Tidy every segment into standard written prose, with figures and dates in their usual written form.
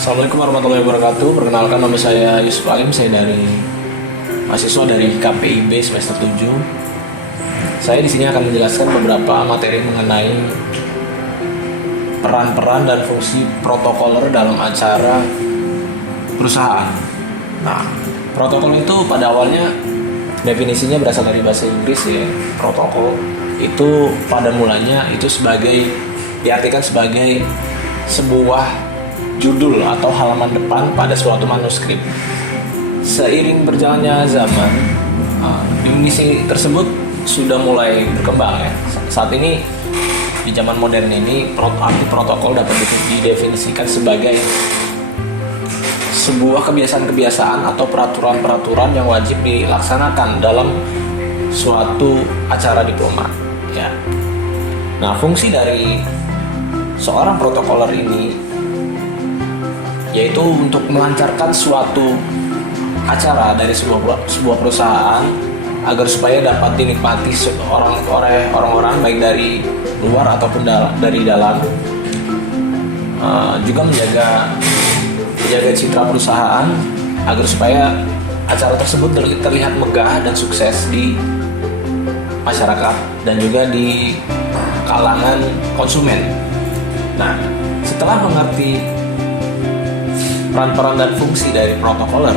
Assalamualaikum warahmatullahi wabarakatuh. Perkenalkan, nama saya Yusuf Alim. Saya mahasiswa dari KPIB semester 7. Saya di sini akan menjelaskan beberapa materi mengenai peran-peran dan fungsi protokoler dalam acara perusahaan. Nah, protokol itu pada awalnya definisinya berasal dari bahasa Inggris ya. Protokol itu pada mulanya itu diartikan sebagai sebuah judul atau halaman depan pada suatu manuskrip. Seiring berjalannya zaman, definisi tersebut sudah mulai berkembang ya. Saat ini di zaman modern ini, arti protokol dapat didefinisikan sebagai sebuah kebiasaan-kebiasaan atau peraturan-peraturan yang wajib dilaksanakan dalam suatu acara diplomat. Ya. Nah, fungsi dari seorang protokoler ini yaitu untuk melancarkan suatu acara dari sebuah perusahaan agar supaya dapat dinikmati oleh orang-orang baik dari luar ataupun dari dalam, juga menjaga citra perusahaan agar supaya acara tersebut terlihat megah dan sukses di masyarakat dan juga di kalangan konsumen. Nah, setelah mengerti peran-peran dan fungsi dari protokoler,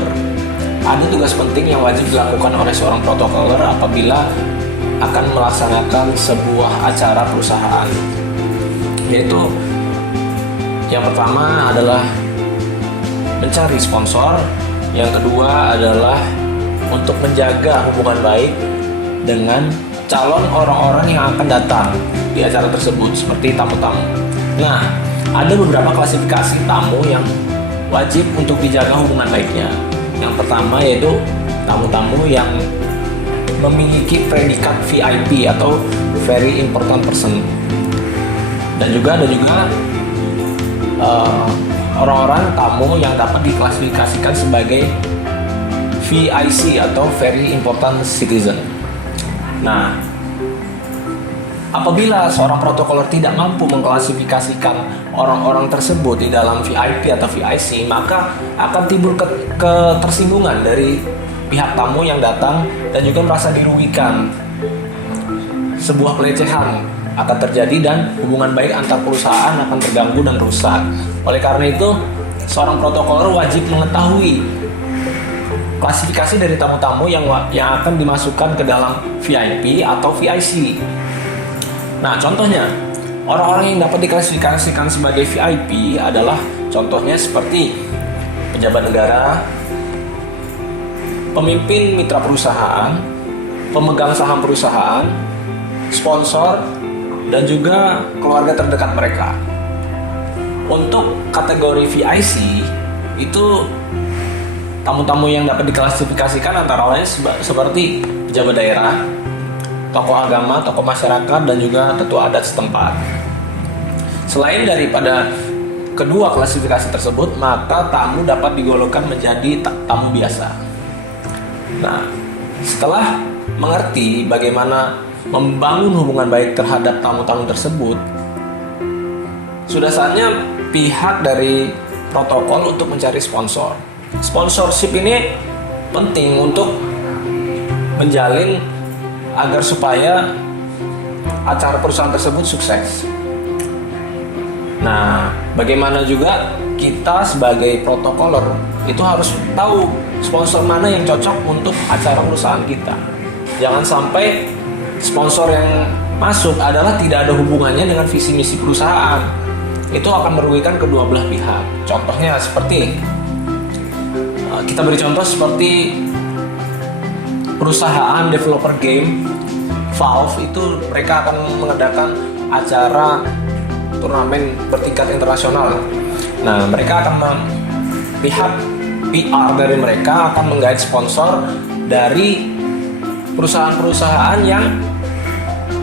ada tugas penting yang wajib dilakukan oleh seorang protokoler apabila akan melaksanakan sebuah acara perusahaan. Yaitu yang pertama adalah mencari sponsor, yang kedua adalah untuk menjaga hubungan baik dengan calon orang-orang yang akan datang di acara tersebut seperti tamu-tamu. Nah, ada beberapa klasifikasi tamu yang wajib untuk dijaga hubungan baiknya. Yang pertama yaitu tamu-tamu yang memiliki predikat VIP atau Very Important Person. Dan juga ada orang-orang tamu yang dapat diklasifikasikan sebagai VIC atau Very Important Citizen. Nah, apabila seorang protokoler tidak mampu mengklasifikasikan orang-orang tersebut di dalam VIP atau VIC, maka akan timbul ketersinggungan dari pihak tamu yang datang dan juga merasa dirugikan. Sebuah pelecehan akan terjadi dan hubungan baik antar perusahaan akan terganggu dan rusak. Oleh karena itu, seorang protokoler wajib mengetahui klasifikasi dari tamu-tamu yang akan dimasukkan ke dalam VIP atau VIC. Nah, contohnya, orang-orang yang dapat diklasifikasikan sebagai VIP adalah contohnya seperti pejabat negara, pemimpin mitra perusahaan, pemegang saham perusahaan, sponsor, dan juga keluarga terdekat mereka. Untuk kategori VIC, itu tamu-tamu yang dapat diklasifikasikan antara lain seperti pejabat daerah, tokoh agama, tokoh masyarakat, dan juga tetua adat setempat. Selain daripada kedua klasifikasi tersebut, maka tamu dapat digolongkan menjadi tamu biasa. Nah, setelah mengerti bagaimana membangun hubungan baik terhadap tamu-tamu tersebut, sudah saatnya pihak dari protokol untuk mencari sponsor. Sponsorship ini penting untuk menjalin agar supaya acara perusahaan tersebut sukses. Nah, bagaimana juga kita sebagai protokoler itu harus tahu sponsor mana yang cocok untuk acara perusahaan kita. Jangan sampai sponsor yang masuk adalah tidak ada hubungannya dengan visi misi perusahaan. Itu akan merugikan kedua belah pihak. Contohnya seperti kita beri contoh seperti perusahaan developer game Valve, itu mereka akan mengadakan acara turnamen bertingkat internasional. Nah, mereka akan pihak PR dari mereka akan menggait sponsor dari perusahaan-perusahaan yang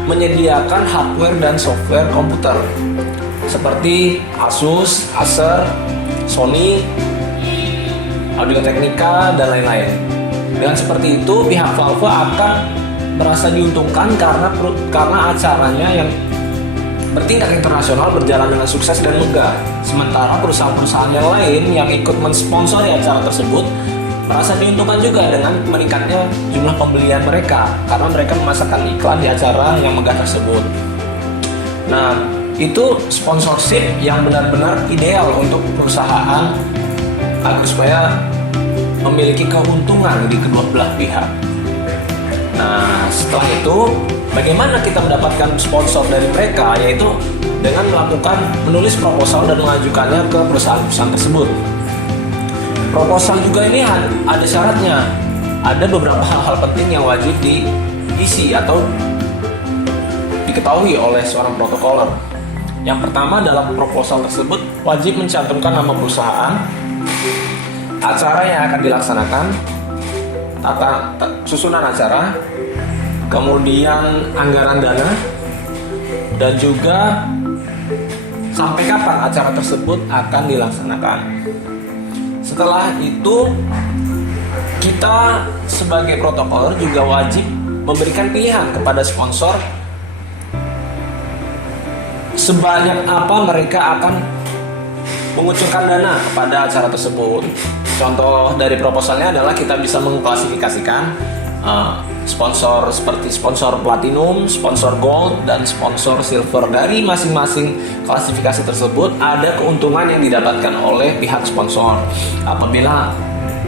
menyediakan hardware dan software komputer seperti Asus, Acer, Sony, Audio-Technica, dan lain-lain. Dengan seperti itu, pihak Valve akan merasa diuntungkan karena acaranya yang bertingkat internasional berjalan dengan sukses dan megah. Sementara perusahaan-perusahaan yang lain yang ikut mensponsori acara tersebut merasa diuntungkan juga dengan meningkatnya jumlah pembelian mereka karena mereka memasarkan iklan di acara yang megah tersebut. Nah, itu sponsorship yang benar-benar ideal untuk perusahaan agar supaya memiliki keuntungan di kedua belah pihak. Nah, setelah itu bagaimana kita mendapatkan sponsor dari mereka, yaitu dengan menulis proposal dan mengajukannya ke perusahaan-perusahaan tersebut. Proposal juga ini ada syaratnya. Ada beberapa hal-hal penting yang wajib diisi atau diketahui oleh seorang protokoler. Yang pertama, dalam proposal tersebut wajib mencantumkan nama perusahaan, acara yang akan dilaksanakan, susunan acara, kemudian anggaran dana, dan juga sampai kapan acara tersebut akan dilaksanakan. Setelah itu, kita sebagai protokoler juga wajib memberikan pilihan kepada sponsor sebanyak apa mereka akan mengucurkan dana kepada acara tersebut. Contoh dari proposalnya adalah kita bisa mengklasifikasikan sponsor seperti sponsor platinum, sponsor gold, dan sponsor silver. Dari masing-masing klasifikasi tersebut ada keuntungan yang didapatkan oleh pihak sponsor. Apabila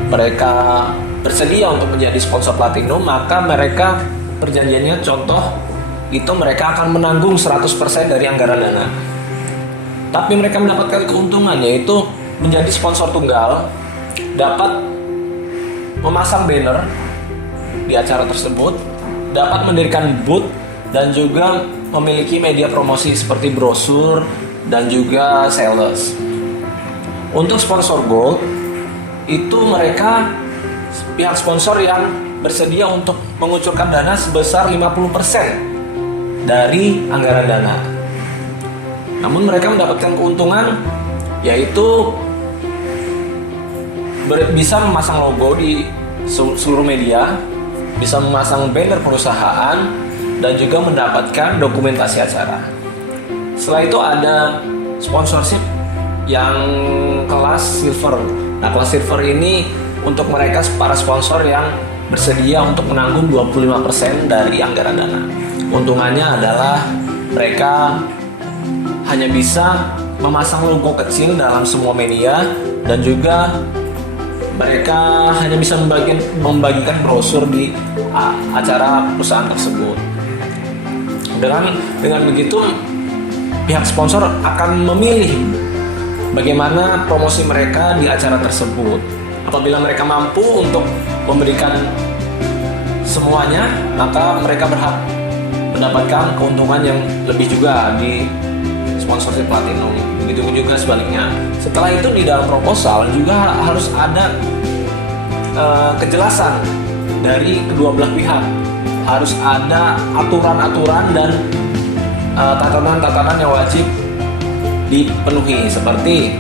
mereka bersedia untuk menjadi sponsor platinum, maka mereka perjanjiannya contoh itu mereka akan menanggung 100% dari anggaran dana. Tapi mereka mendapatkan keuntungan, yaitu menjadi sponsor tunggal, dapat memasang banner di acara tersebut, dapat mendirikan booth, dan juga memiliki media promosi seperti brosur dan juga sales. Untuk sponsor gold, itu mereka pihak sponsor yang bersedia untuk mengucurkan dana sebesar 50% dari anggaran dana. Namun mereka mendapatkan keuntungan, yaitu bisa memasang logo di seluruh media, bisa memasang banner perusahaan, dan juga mendapatkan dokumentasi acara. Setelah itu ada sponsorship yang kelas silver. Nah, kelas silver ini untuk mereka para sponsor yang bersedia untuk menanggung 25% dari anggaran dana. Keuntungannya adalah mereka hanya bisa memasang logo kecil dalam semua media, dan juga mereka hanya bisa membagikan brosur di acara perusahaan tersebut. Dengan begitu, pihak sponsor akan memilih bagaimana promosi mereka di acara tersebut. Apabila mereka mampu untuk memberikan semuanya, maka mereka berhak mendapatkan keuntungan yang lebih juga di sponsorship platinum. Begitu juga sebaliknya. Setelah itu di dalam proposal juga harus ada kejelasan dari kedua belah pihak. Harus ada aturan-aturan dan tatanan-tatanan yang wajib dipenuhi. Seperti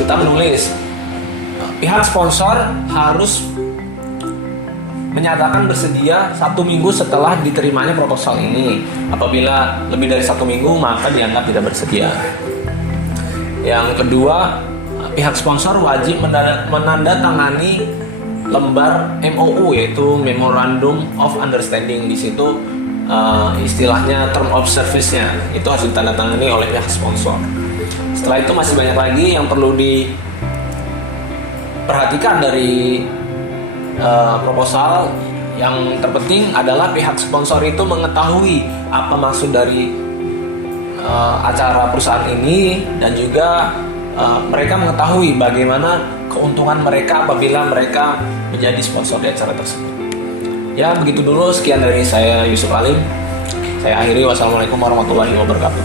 kita menulis, pihak sponsor harus menyatakan bersedia 1 minggu setelah diterimanya proposal ini. Apabila lebih dari 1 minggu, maka dianggap tidak bersedia. Yang kedua, pihak sponsor wajib menandatangani lembar MOU, yaitu Memorandum of Understanding. Di situ istilahnya term of service-nya itu harus ditandatangani oleh pihak sponsor. Setelah itu masih banyak lagi yang perlu diperhatikan dari proposal. Yang terpenting adalah pihak sponsor itu mengetahui apa maksud dari acara perusahaan ini, dan juga mereka mengetahui bagaimana keuntungan mereka apabila mereka menjadi sponsor di acara tersebut. Ya, begitu dulu. Sekian dari saya, Yusuf Alim. Saya akhiri. Wassalamualaikum warahmatullahi wabarakatuh.